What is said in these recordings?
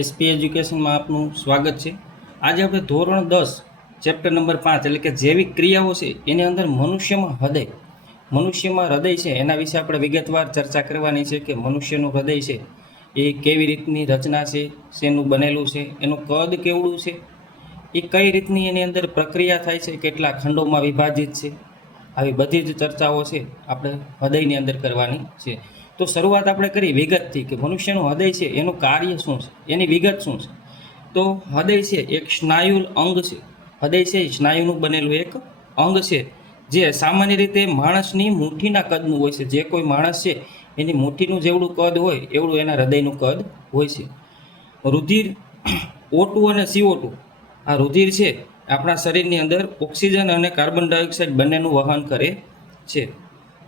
SP એજ્યુકેશનમાં આપનું સ્વાગત છે. આજે આપણે ધોરણ 10 ચેપ્ટર નંબર 5 એટલે કે જૈવિક ક્રિયાઓ છે એની અંદર મનુષ્યમાં હૃદય છે એના વિશે આપણે વિગતવાર ચર્ચા કરવાની છે કે મનુષ્યનું હૃદય છે એ કેવી રીતની રચના છે, શેનું બનેલું છે, એનું કદ કેવડું છે, એ કઈ રીતની એની અંદર પ્રક્રિયા થાય છે, કેટલા ખંડોમાં વિભાજિત છે, આવી બધી જ ચર્ચાઓ છે આપણે હૃદયની અંદર કરવાની છે. તો શરૂઆત આપણે કરી વિગતથી કે મનુષ્યનું હૃદય છે એનું કાર્ય શું છે, એની વિગત શું છે. તો હૃદય છે એક સ્નાયુ અંગ છે. હૃદય છે એ સ્નાયુનું બનેલું એક અંગ છે જે સામાન્ય રીતે માણસની મુઠ્ઠીના કદનું હોય છે. જે કોઈ માણસ છે એની મુઠ્ઠીનું જેવડું કદ હોય એવડું એના હૃદયનું કદ હોય છે. રુધિર O2 અને CO2 આ રુધિર છે આપણા શરીરની અંદર ઓક્સિજન અને કાર્બન ડાયોક્સાઇડ બંનેનું વહન કરે છે.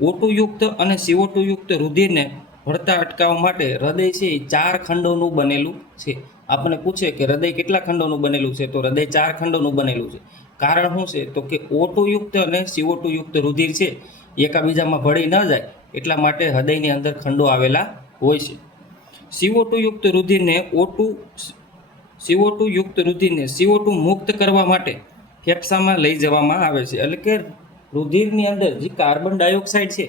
O2 યુક્ત અને CO2 યુક્ત રુધિરને ભળતા અટકાવવા માટે હૃદય છે એ 4 ખંડોનું બનેલું છે. આપણને પૂછે કે હૃદય કેટલા ખંડોનું બનેલું છે, તો હૃદય 4 ખંડોનું બનેલું છે. કારણ શું છે તો કે O2 યુક્ત અને CO2 યુક્ત રુધિર છે એકાબીજામાં ભળી ન જાય એટલા માટે હૃદયની અંદર ખંડો આવેલા હોય છે. CO2 યુક્ત રુધિરને CO2 યુક્ત રુધિરને CO2 મુક્ત કરવા માટે ફેફસામાં લઈ જવામાં આવે છે. એટલે કે રુધિરની અંદર જે કાર્બન ડાયોક્સાઇડ છે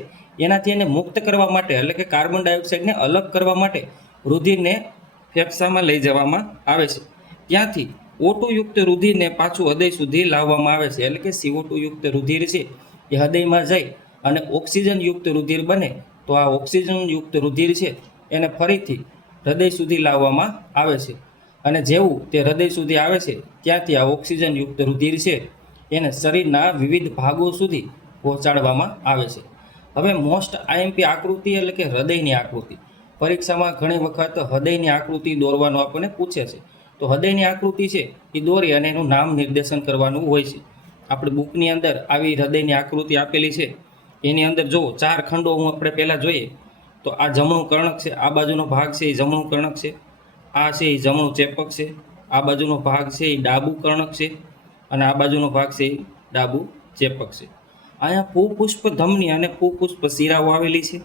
એનાથી એને મુક્ત કરવા માટે એટલે કે કાર્બન ડાયોક્સાઇડને અલગ કરવા માટે રુધિરને ફેફસામાં લઈ જવામાં આવે છે. ત્યાંથી O2 યુક્ત રુધિરને પાછું હૃદય સુધી લાવવામાં આવે છે. એટલે કે CO2 યુક્ત રુધિર છે એ હૃદયમાં જઈ અને ઓક્સિજન યુક્ત રુધિર બને તો આ ઓક્સિજન યુક્ત રુધિર છે એને ફરીથી હૃદય સુધી લાવવામાં આવે છે. અને જેવું તે હૃદય સુધી આવે છે ત્યાંથી આ ઓક્સિજન યુક્ત રુધિર છે એને શરીરના વિવિધ ભાગો સુધી પહોંચાડવામાં આવે છે. હવે મોસ્ટ આઈએમપી આકૃતિ એટલે કે હૃદયની આકૃતિ. પરીક્ષામાં ઘણી વખત હૃદયની આકૃતિ દોરવાનું આપણને પૂછે છે. તો હૃદયની આકૃતિ છે એ દોરી અને એનું નામ નિર્દેશન કરવાનું હોય છે. આપણી બુકની અંદર આવી હૃદયની આકૃતિ આપેલી છે. એની અંદર જો 4 ખંડો આપણે પહેલાં જોઈએ તો આ જમણું કર્ણક છે, આ બાજુનો ભાગ છે એ જમણું કર્ણક છે, આ છે એ જમણું ચેપક છે, આ બાજુનો ભાગ છે એ ડાબું કર્ણક છે અને આ બાજુનો ભાગ છે એ ડાબું ચેપક છે. અહીંયા પુષ્પ ધમની અને પુષ્પ શિરાઓ આવેલી છે.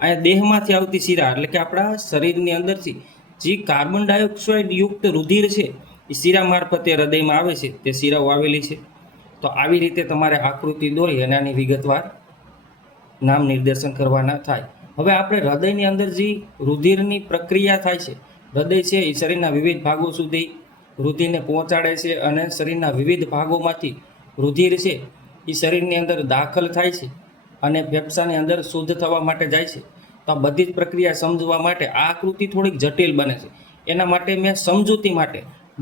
અહીંયા દેહમાંથી આવતી શિરા એટલે કે આપણા શરીરની અંદરથી જે કાર્બન ડાયોક્સાઇડ યુક્ત રુધિર છે એ શિરા મારફતે હૃદયમાં આવે છે, તે શિરાઓ આવેલી છે. તો આવી રીતે તમારે આકૃતિ દોરી અને આની વિગતવાર નામ નિર્દેશન કરવાના થાય. હવે આપણે હૃદયની અંદર જે રુધિરની પ્રક્રિયા થાય છે, હૃદય છે એ શરીરના વિવિધ ભાગો સુધી રુધિરને પહોંચાડે છે અને શરીરના વિવિધ ભાગોમાંથી રુધિર છે એ શરીરની અંદર દાખલ થાય છે અને ફેફસાની અંદર શુદ્ધ થવા માટે જાય છે. તો આ બધી જ પ્રક્રિયા સમજવા માટે આ આકૃતિ થોડીક જટિલ બને છે. એના માટે મેં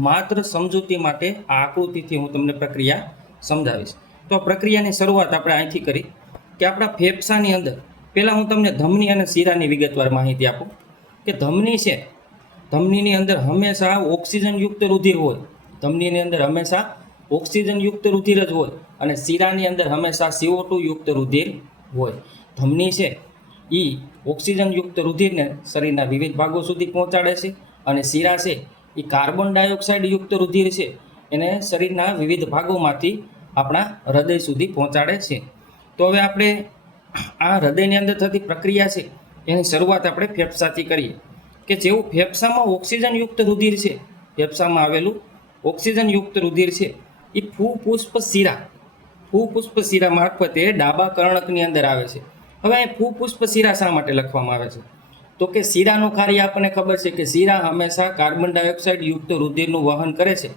માત્ર સમજૂતી માટે આ આકૃતિથી હું તમને પ્રક્રિયા સમજાવીશ. તો આ પ્રક્રિયાની શરૂઆત આપણે અહીંથી કરી કે આપણા ફેફસાની અંદર પહેલાં હું તમને ધમની અને શિરાની વિગતવાર માહિતી આપું કે ધમની છે, ધમનીની અંદર હંમેશા ઓક્સિજનયુક્ત રુધિર હોય. ધમનીની અંદર હંમેશા ઓક્સિજનયુક્ત રુધિર જ હોય અને શિરાની અંદર હંમેશા CO2 યુક્ત રુધિર હોય. ધમની છે એ ઓક્સિજનયુક્ત રુધિરને શરીરના વિવિધ ભાગો સુધી પહોંચાડે છે અને શિરા છે એ કાર્બન ડાયોક્સાઇડ યુક્ત રુધિર છે એને શરીરના વિવિધ ભાગોમાંથી આપણા હૃદય સુધી પહોંચાડે છે. તો હવે આપણે આ હૃદયની અંદર થતી પ્રક્રિયા છે એની શરૂઆત આપણે ફેફસાથી કરીએ કે જેવું ફેફસામાં ઓક્સિજનયુક્ત રુધિર છે, ફેફસામાં આવેલું ઓક્સિજનયુક્ત રુધિર છે એ પુષ્પ શિરા મારફતે ડાબા કર્ણકની અંદર આવે છે. હવે અહીં પુષ્પ શિરા શા માટે લખવામાં આવે છે તો કે શિરાનું કાર્ય આપણને ખબર છે કે શિરા હંમેશા કાર્બન ડાયોક્સાઇડ યુક્ત રુધિરનું વહન કરે છે,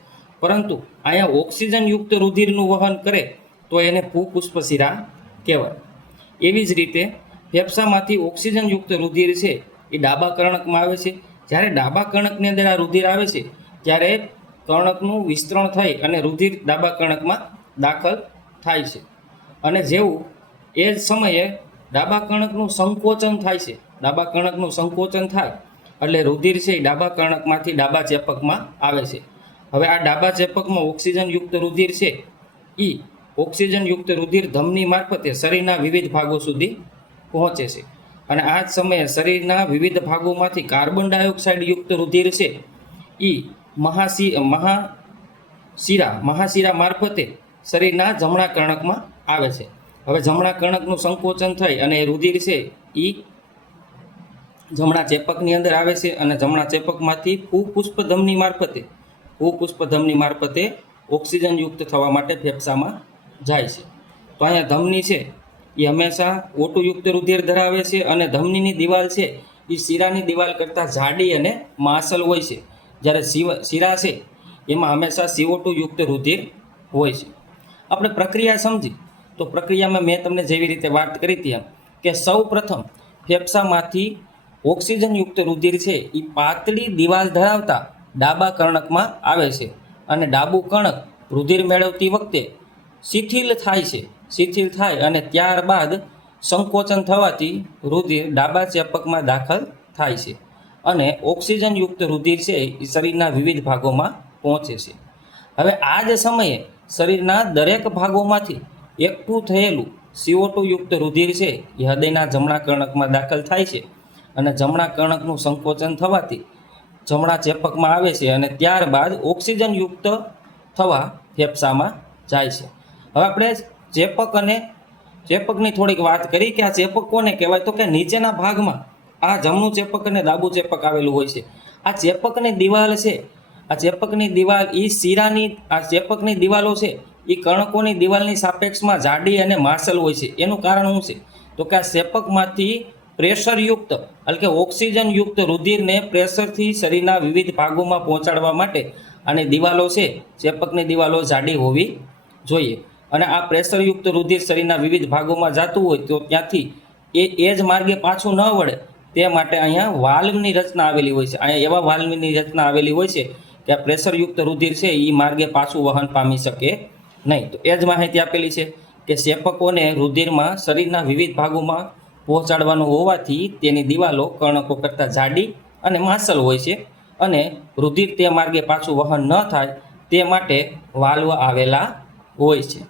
પરંતુ અહીંયા ઓક્સિજન યુક્ત રુધિરનું વહન કરે તો એને પુષ્પ શિરા કહેવાય. એવી જ રીતે ફેફસામાંથી ઓક્સિજન યુક્ત રુધિર છે એ ડાબા કર્ણકમાં આવે છે. જ્યારે ડાબા કર્ણકની અંદર આ રુધિર આવે છે ત્યારે કર્ણકનું વિસ્તરણ થઈ અને રુધિર ડાબા કર્ણકમાં દાખલ થાય છે અને જેવું એ જ સમયે ડાબા કર્ણકનું સંકોચન થાય છે. ડાબા કર્ણકનું સંકોચન થાય એટલે રુધિર છે એ ડાબા કર્ણકમાંથી ડાબા ચેપકમાં આવે છે. હવે આ ડાબા ચેપકમાં ઓક્સિજનયુક્ત રુધિર છે એ ઓક્સિજનયુક્ત રુધિર ધમની મારફતે શરીરના વિવિધ ભાગો સુધી પહોંચે છે અને આ જ સમયે શરીરના વિવિધ ભાગોમાંથી કાર્બન ડાયોક્સાઇડ યુક્ત રુધિર છે એ મહાશિરા મારફતે શરીરના જમણા કર્ણકમાં આવે છે. હવે જમણા કર્ણકનું સંકોચન થઈ અને રુધિર છે એ જમણા ચેપકની અંદર આવે છે અને જમણા ચેપકમાંથી ફૂપુષ્પધમની મારફતે ઓક્સિજનયુક્ત થવા માટે ફેફસામાં જાય છે. તો અહીંયા ધમની છે એ હંમેશા ઓટુયુક્ત રુધિર ધરાવે છે અને ધમનીની દિવાલ છે એ શીરાની દિવાલ કરતાં જાડી અને માસલ હોય છે, જ્યારે શીરા છે એમાં હંમેશા CO2 યુક્ત રુધિર હોય છે. આપણે પ્રક્રિયા સમજી તો પ્રક્રિયામાં મેં તમને જેવી રીતે વાત કરી હતી એમ કે સૌ પ્રથમ ફેફસામાંથી ઓક્સિજનયુક્ત રુધિર છે એ પાતળી દિવાલ ધરાવતા ડાબા કર્ણકમાં આવે છે અને ડાબું કર્ણક રુધિર મેળવતી વખતે શિથિલ થાય અને ત્યારબાદ સંકોચન થવાથી રુધિર ડાબા ચેપકમાં દાખલ થાય છે અને ઓક્સિજનયુક્ત રુધિર છે એ શરીરના વિવિધ ભાગોમાં પહોંચે છે. હવે આ જ સમયે શરીરના દરેક ભાગોમાંથી એકઠું થયેલું CO2 યુક્ત રુધિર છે એ હૃદયના જમણા કર્ણકમાં દાખલ થાય છે અને જમણા કર્ણકનું સંકોચન થવાથી જમણા ચેપકમાં આવે છે અને ત્યારબાદ ઓક્સિજનયુક્ત થવા ફેફસામાં જાય છે. હવે આપણે ચેપક અને ચેપકની થોડીક વાત કરી કે આ ચેપક કોને કહેવાય, તો કે નીચેના ભાગમાં આ જમણું ચેપક અને ડાબું ચેપક આવેલું હોય છે. આ ચેપકની દિવાલ છે, આ ચેપકની દિવાલ એ શીરાની આ ચેપકની દિવાલો છે એ કર્ણકોની દિવાલની સાપેક્ષમાં જાડી અને માસલ હોય છે. એનું કારણ શું છે તો કે આ ચેપકમાંથી પ્રેશરયુક્ત એટલે કે ઓક્સિજનયુક્ત રુધિરને પ્રેશરથી શરીરના વિવિધ ભાગોમાં પહોંચાડવા માટે આની દિવાલો છે ચેપકની દિવાલો જાડી હોવી જોઈએ અને આ પ્રેશરયુક્ત રુધિર શરીરના વિવિધ ભાગોમાં જતું હોય તો ત્યાંથી એ જ માર્ગે પાછું ન વળે તે માટે અહીંયા વાલ્વની રચના આવેલી હોય છે. અહીંયા એવા વાલ્વની રચના આવેલી હોય છે કે આ પ્રેશરયુક્ત રુધિર છે એ માર્ગે પાછું વહન પામી શકે નહીં. તો એ જ માહિતી આપેલી છે કે ચેપકોને રુધિરમાં શરીરના વિવિધ ભાગોમાં પહોંચાડવાનું હોવાથી તેની દિવાલો કર્ણકો કરતાં જાડી અને માસલ હોય છે અને રુધિર તે માર્ગે પાછું વહન ન થાય તે માટે વાલ્વ આવેલા હોય છે.